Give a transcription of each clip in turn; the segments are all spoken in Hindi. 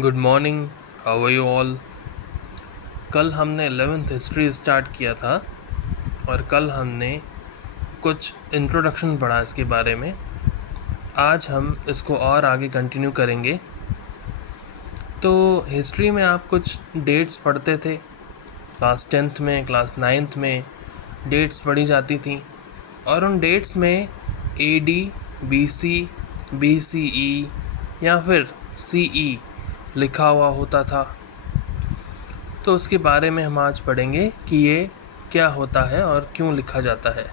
Good morning, how are you all. कल हमने 11th हिस्ट्री स्टार्ट किया था और कल हमने कुछ इंट्रोडक्शन पढ़ा इसके बारे में। आज हम इसको और आगे कंटिन्यू करेंगे। तो हिस्ट्री में आप कुछ डेट्स पढ़ते थे, क्लास 10th में, क्लास 9th में डेट्स पढ़ी जाती थी और उन डेट्स में AD, BC, BCE या फिर CE लिखा हुआ होता था। तो उसके बारे में हम आज पढ़ेंगे कि ये क्या होता है और क्यों लिखा जाता है।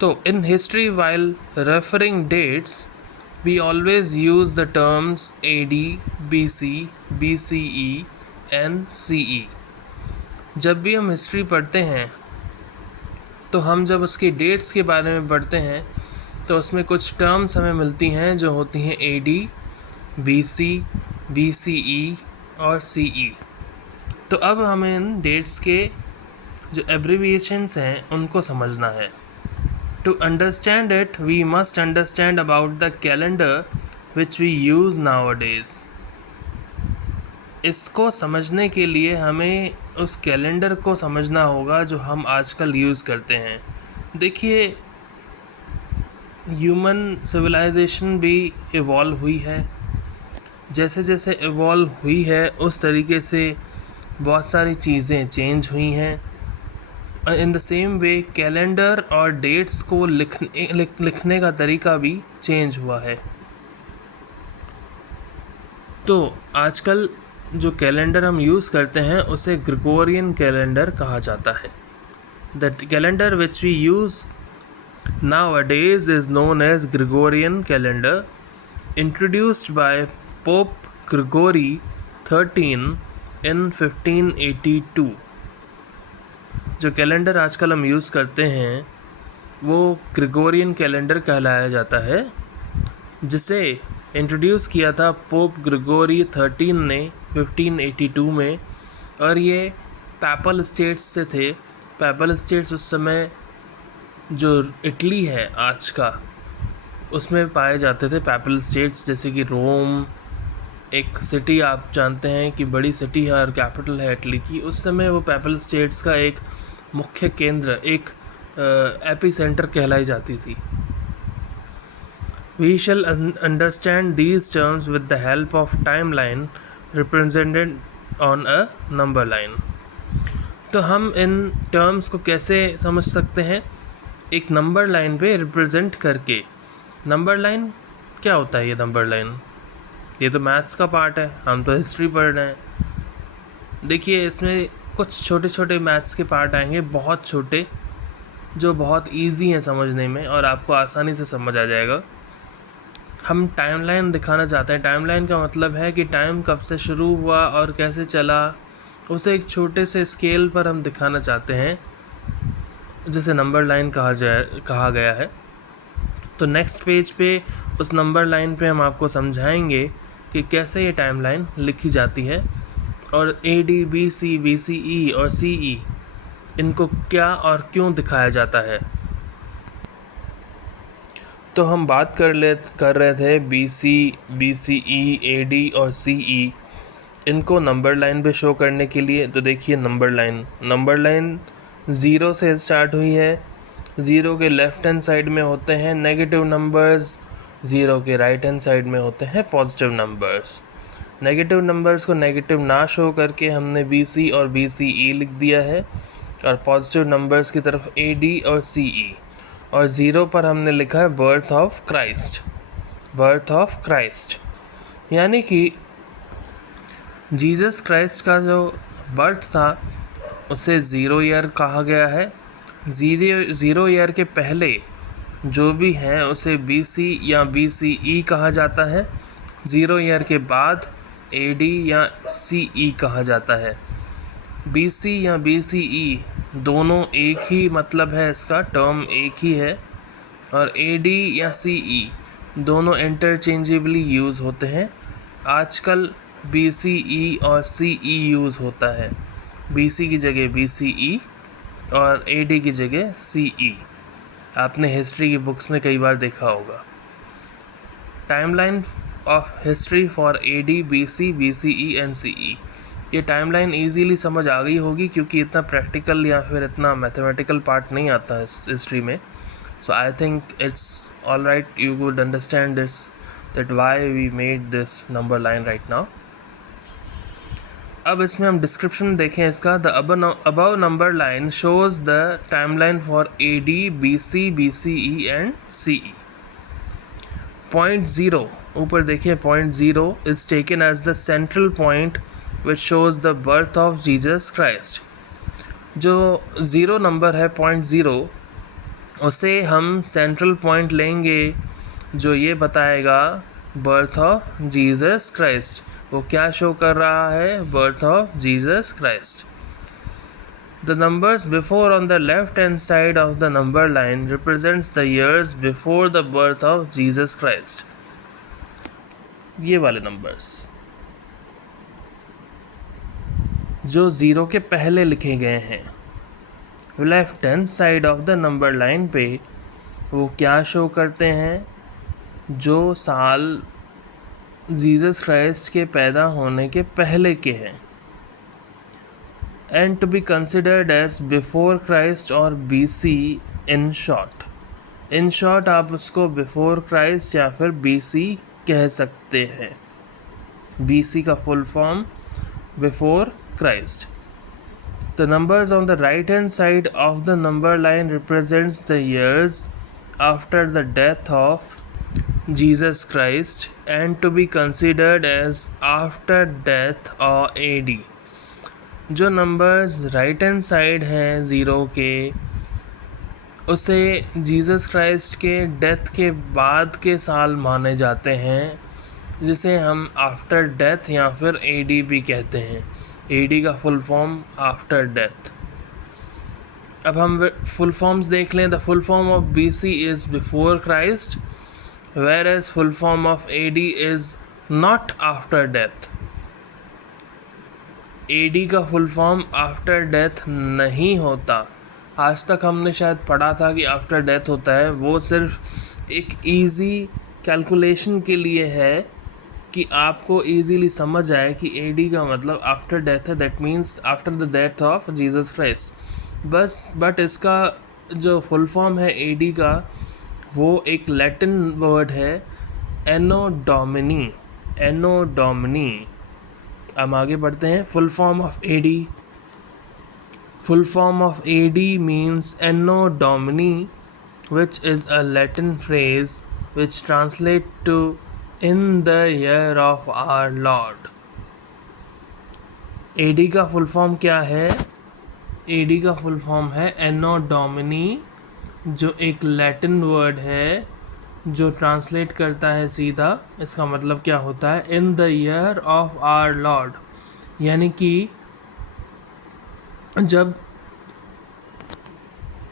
तो in history while referring dates we always use the terms AD, BC, BCE and CE। जब भी हम हिस्ट्री पढ़ते हैं तो हम जब उसकी डेट्स के बारे में पढ़ते हैं तो उसमें कुछ टर्म्स हमें मिलती हैं जो होती हैं AD, BC, BCE और CE। तो अब हमें इन डेट्स के जो एब्रीविएशंस हैं उनको समझना है। To understand it we must understand about the calendar which we use nowadays. इसको समझने के लिए हमें उस कैलेंडर को समझना होगा जो हम आजकल यूज़ करते हैं। देखिए, ह्यूमन सिविलाइजेशन भी इवॉल्व हुई है। जैसे जैसे इवॉल्व हुई है उस तरीके से बहुत सारी चीज़ें चेंज हुई हैं। In the same way calendar और डेट्स को लिखने का तरीका भी चेंज हुआ है। तो आजकल जो कैलेंडर हम यूज़ करते हैं उसे ग्रेगोरियन कैलेंडर कहा जाता है। The calendar which we use nowadays is known as Gregorian calendar, introduced by Pope Gregory XIII in 1582। जो कैलेंडर आजकल हम यूज़ करते हैं वो ग्रेगोरियन कैलेंडर कहलाया जाता है, जिसे इंट्रोड्यूस किया था पोप ग्रेगोरी 13 ने 1582 में। और ये पैपल स्टेट्स से थे। पैपल स्टेट्स उस समय जो इटली है आज का, उसमें पाए जाते थे पैपल स्टेट्स, जैसे कि रोम एक सिटी आप जानते हैं कि बड़ी सिटी है और कैपिटल है इटली की। उस समय वो पैपल स्टेट्स का एक मुख्य केंद्र, एक एपी सेंटर कहलाई जाती थी। We shall understand these terms with the help of time line represented on a number line. तो हम इन टर्म्स को कैसे समझ सकते हैं? एक नंबर लाइन पे रिप्रेजेंट करके। नंबर लाइन क्या होता है? ये नंबर लाइन, ये तो मैथ्स का पार्ट है, हम तो हिस्ट्री पढ़ रहे हैं। देखिए, इसमें कुछ छोटे छोटे मैथ्स के पार्ट आएंगे, बहुत छोटे, जो बहुत इजी हैं समझने में और आपको आसानी से समझ आ जाएगा। हम टाइमलाइन दिखाना चाहते हैं। टाइमलाइन का मतलब है कि टाइम कब से शुरू हुआ और कैसे चला, उसे एक छोटे से स्केल पर हम दिखाना चाहते हैं, जिसे नंबर लाइन कहा गया है। तो नेक्स्ट पेज पे उस नंबर लाइन पे हम आपको समझाएंगे कि कैसे ये टाइम लाइन लिखी जाती है और AD, BC, BCE और CE इनको क्या और क्यों दिखाया जाता है। तो हम बात कर रहे थे BC, BCE, AD और CE, इनको नंबर लाइन पे शो करने के लिए। तो देखिए, नंबर लाइन 0 से स्टार्ट हुई है। 0 के लेफ़्ट हैंड साइड में होते हैं नेगेटिव नंबर्स, 0 के राइट हैंड साइड में होते हैं पॉजिटिव नंबर्स। नेगेटिव नंबर्स को नेगेटिव ना शो करके हमने BC और BCE लिख दिया है और पॉजिटिव नंबर्स की तरफ AD और CE। और 0 पर हमने लिखा है बर्थ ऑफ क्राइस्ट, यानी कि जीसस क्राइस्ट का जो बर्थ था उसे 0 ईयर कहा गया है। 0 ईयर के पहले जो भी है उसे BC या BCE कहा जाता है। 0 ईयर के बाद AD या CE कहा जाता है। BC या BCE दोनों एक ही मतलब है, इसका टर्म एक ही है। और AD या CE दोनों इंटरचेंजेबली यूज़ होते हैं। आजकल BCE और CE यूज़ होता है। BC की जगह BCE और AD की जगह CE। आपने हिस्ट्री की बुक्स में कई बार देखा होगा। Timeline of history for AD, BC, BCE and CE। ये टाइमलाइन इजीली समझ आ गई होगी क्योंकि इतना प्रैक्टिकल या फिर इतना मैथमेटिकल पार्ट नहीं आता है इस हिस्ट्री में। So I think it's all right, you would understand this that why we made this number line right now. अब इसमें हम डिस्क्रिप्शन देखें इसका। The above number line shows the timeline for AD, BC, BCE and CE। Point zero, ऊपर देखिए point zero is taken as the central point which shows the birth of Jesus Christ. जो ज़ीरो नंबर है पॉइंट ज़ीरो, उसे हम सेंट्रल पॉइंट लेंगे जो ये बताएगा बर्थ ऑफ जीसस क्राइस्ट। वो क्या शो कर रहा है? Birth of Jesus Christ. The numbers before on the left hand side of the number line represents the years before the birth of Jesus Christ। ये वाले नंबर्स जो ज़ीरो के पहले लिखे गए हैं left hand side of the number line पे, वो क्या शो करते हैं? जो साल जीसस क्राइस्ट के पैदा होने के पहले के हैं। And to be considered as before Christ और BC in short. In short आप उसको बिफोर क्राइस्ट या फिर BC कह सकते हैं। BC का full form before Christ. The numbers on the right hand side of the number line represents the years after the death of Jesus Christ and to be considered as after death or AD। जो नंबर्स राइट हैंड साइड हैं ज़ीरो के, उसे जीसस क्राइस्ट के डेथ के बाद के साल माने जाते हैं, जिसे हम आफ्टर डेथ या फिर AD भी कहते हैं। AD का फुल फॉर्म आफ्टर डेथ। अब हम फुल फॉर्म्स देख लें। The full form of BC is before Christ, whereas full form of AD is not after death. AD का फुल फॉर्म आफ्टर डेथ नहीं होता। आज तक हमने शायद पढ़ा था कि आफ्टर डेथ होता है, वो सिर्फ एक इजी कैलकुलेशन के लिए है कि आपको इजीली समझ आए कि AD का मतलब आफ्टर डेथ है, that means after the death of Jesus Christ बस। बट इसका जो फुल फॉर्म है AD का, वो एक लैटिन वर्ड है एनो डोमिनी। एनो डोमिनी। अब आगे बढ़ते हैं। Full form of AD। Full form of AD means anno domini, which is a Latin phrase which translates to in the year of our Lord। AD का फुल फॉर्म क्या है? AD का फुल फॉर्म है एनो डोमिनी, जो एक लैटिन वर्ड है जो ट्रांसलेट करता है सीधा। इसका मतलब क्या होता है? In the year of our lord, यानी कि जब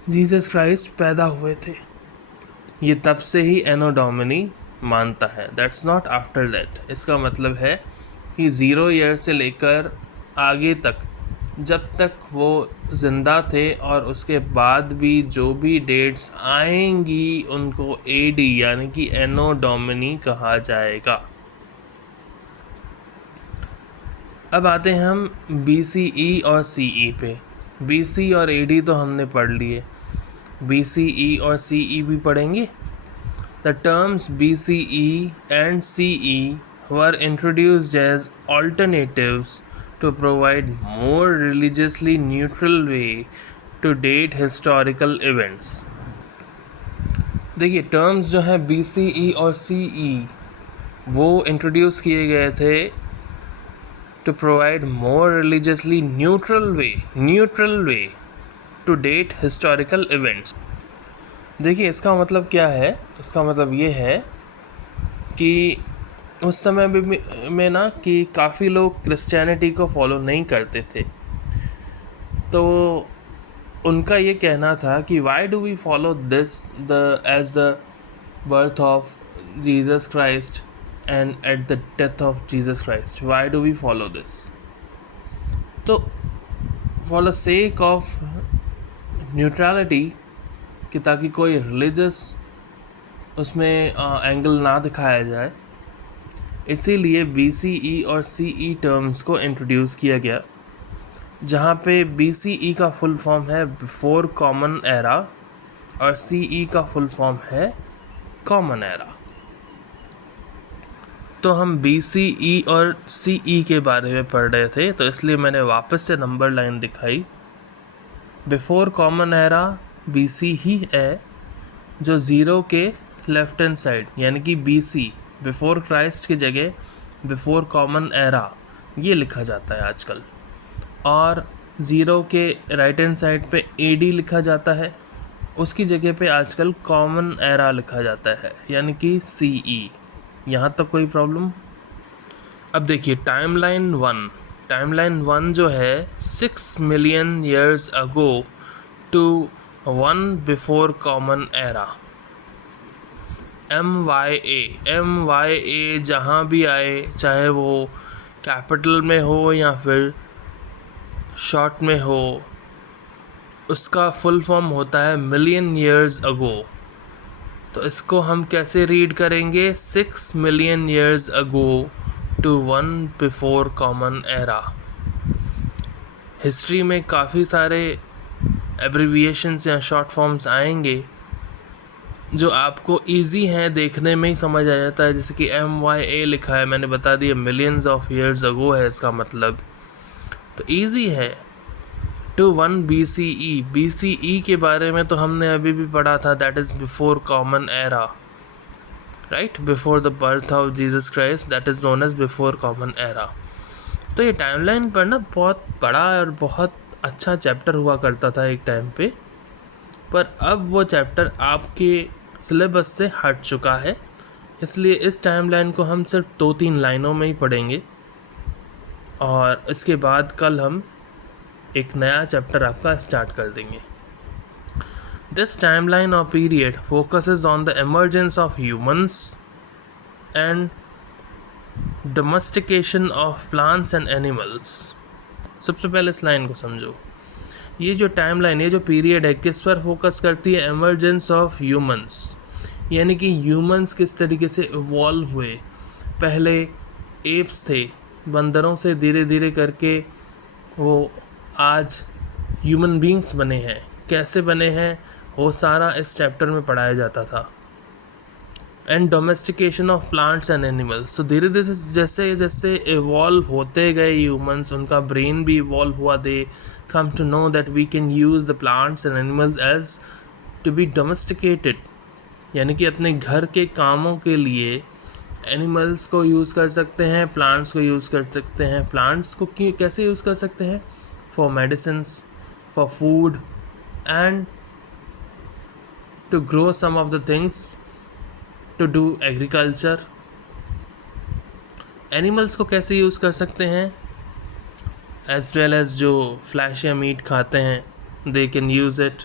जीसस क्राइस्ट पैदा हुए थे, ये तब से ही एनो डोमिनी मानता है। That's not after that. इसका मतलब है कि 0 ईयर से लेकर आगे तक, जब तक वो ज़िंदा थे और उसके बाद भी जो भी डेट्स आएंगी उनको AD यानी कि एनो डोमिनी कहा जाएगा। अब आते हैं हम BCE और CE पे। BC और AD तो हमने पढ़ लिए, BCE और CE भी पढ़ेंगे। The terms BCE and CE were introduced as alternatives to provide more religiously neutral way to date historical events। देखिए टर्म्स जो हैं BCE और CE वो इंट्रोड्यूस किए गए थे to provide more religiously neutral way to date historical events। देखिए इसका मतलब क्या है? इसका मतलब ये है कि उस समय में ना कि काफ़ी लोग क्रिश्चियनिटी को फॉलो नहीं करते थे, तो उनका ये कहना था कि why do we follow this as the birth of Jesus Christ and at the death of Jesus Christ, why do we follow this? तो for the sake of neutrality, कि ताकि कोई रिलीजियस उसमें एंगल ना दिखाया जाए, इसीलिए BCE और CE टर्म्स को इंट्रोड्यूस किया गया, जहाँ पे BCE का फुल फॉर्म है बिफोर कॉमन एरा और CE का फुल फॉर्म है कॉमन एरा। तो हम BCE और CE के बारे में पढ़ रहे थे, तो इसलिए मैंने वापस से नंबर लाइन दिखाई। बिफोर कॉमन एरा BC ही है, जो ज़ीरो के लेफ्ट हैंड साइड यानी कि BC बिफोर क्राइस्ट की जगह बिफोर कॉमन एरा ये लिखा जाता है आजकल, और ज़ीरो के राइट हैंड साइड पे AD लिखा जाता है, उसकी जगह पे आजकल कॉमन एरा लिखा जाता है यानी कि CE। यहाँ तक कोई प्रॉब्लम? अब देखिए टाइमलाइन वन जो है 6 million years ago to 1 before common era. MYA जहाँ भी आए, चाहे वो कैपिटल में हो या फिर शॉर्ट में हो, उसका फुल फॉर्म होता है मिलियन ईयर्स अगो। तो इसको हम कैसे रीड करेंगे? 6 million years ago to 1 before common era. History में काफ़ी सारे एब्रिविएशंस या शॉर्ट फॉर्म्स आएंगे जो आपको इजी हैं, देखने में ही समझ आ जाता है। जैसे कि MYA लिखा है, मैंने बता दिया मिलियंस ऑफ ईयर्स अगो है इसका मतलब, तो इजी है। टू 1 BCE के बारे में तो हमने अभी भी पढ़ा था, that is before common era, right, before the birth of Jesus Christ, that is known as before common era. तो ये टाइमलाइन पढ़ना बहुत बड़ा और बहुत अच्छा चैप्टर हुआ करता था एक टाइम पे, पर अब वो चैप्टर आपके सिलेबस से हट चुका है, इसलिए इस टाइमलाइन को हम सिर्फ 2-3 लाइनों में ही पढ़ेंगे, और इसके बाद कल हम एक नया चैप्टर आपका स्टार्ट कर देंगे। This timeline or period focuses on the emergence of humans and domestication of plants and animals। सबसे पहले इस लाइन को समझो। ये जो टाइमलाइन, ये जो पीरियड है, किस पर फोकस करती है? एमर्जेंस ऑफ ह्यूमंस, यानी कि ह्यूमंस किस तरीके से इवॉल्व हुए। पहले एप्स थे, बंदरों से धीरे धीरे करके वो आज ह्यूमन बींग्स बने हैं। कैसे बने हैं वो सारा इस चैप्टर में पढ़ाया जाता था। And domestication of plants and animals, तो धीरे धीरे जैसे जैसे इवॉल्व होते गए ह्यूमंस, उनका ब्रेन भी इवॉल्व हुआ, they come to know that we can use the plants and animals as to be domesticated, यानी कि अपने घर के कामों के लिए एनिमल्स को यूज़ कर सकते हैं, प्लांट्स को यूज़ कर सकते हैं। प्लांट्स को कैसे यूज़ कर सकते हैं? For medicines, for food, and to grow some of the things, to do agriculture. Animals को कैसे यूज़ कर सकते हैं? एज वेल एज जो फ्लैश या मीट खाते हैं, they can use it.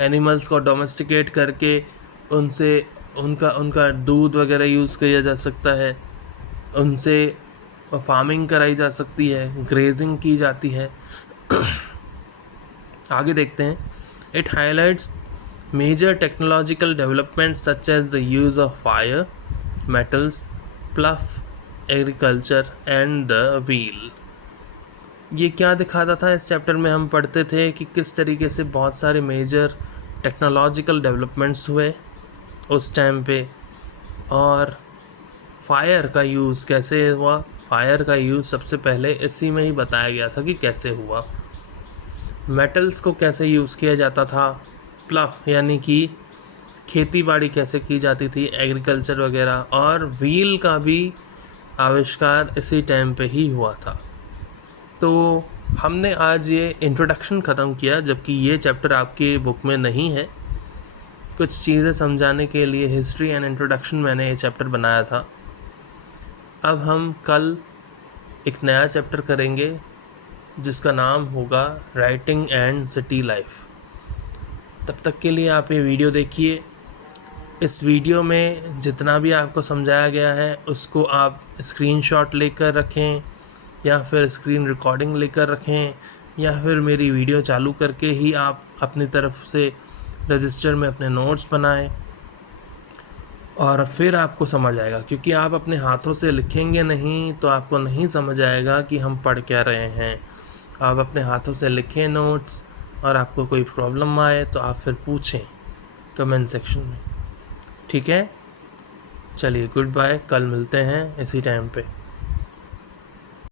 Animals को डोमेस्टिकेट करके उनसे उनका दूध वगैरह यूज़ किया जा सकता है, उनसे फार्मिंग कराई जा सकती है, ग्रेजिंग की जाती है। आगे देखते हैं। It highlights major technological development such as the use of fire, metals, plough, agriculture and the wheel. ये क्या दिखाता था? इस चैप्टर में हम पढ़ते थे कि किस तरीके से बहुत सारे मेजर टेक्नोलॉजिकल डेवलपमेंट्स हुए उस टाइम पे, और फायर का यूज़ कैसे हुआ। फायर का यूज़ सबसे पहले इसी में ही बताया गया था कि कैसे हुआ। मेटल्स को कैसे यूज़ किया जाता था, प्लफ यानी कि खेती बाड़ी कैसे की जाती थी, एग्रीकल्चर वगैरह, और व्हील का भी आविष्कार इसी टाइम पे ही हुआ था। तो हमने आज ये इंट्रोडक्शन ख़त्म किया, जबकि ये चैप्टर आपकी बुक में नहीं है। कुछ चीज़ें समझाने के लिए हिस्ट्री एंड इंट्रोडक्शन मैंने ये चैप्टर बनाया था। अब हम कल एक नया चैप्टर करेंगे जिसका नाम होगा राइटिंग एंड सिटी लाइफ। तब तक के लिए आप ये वीडियो देखिए। इस वीडियो में जितना भी आपको समझाया गया है उसको आप स्क्रीनशॉट लेकर रखें, या फिर स्क्रीन रिकॉर्डिंग लेकर रखें, या फिर मेरी वीडियो चालू करके ही आप अपनी तरफ से रजिस्टर में अपने नोट्स बनाएं। और फिर आपको समझ आएगा, क्योंकि आप अपने हाथों से लिखेंगे नहीं तो आपको नहीं समझ आएगा कि हम पढ़ क्या रहे हैं। आप अपने हाथों से लिखें नोट्स, और आपको कोई प्रॉब्लम आए तो आप फिर पूछें कमेंट सेक्शन में। ठीक है, चलिए गुड बाय, कल मिलते हैं इसी टाइम पे।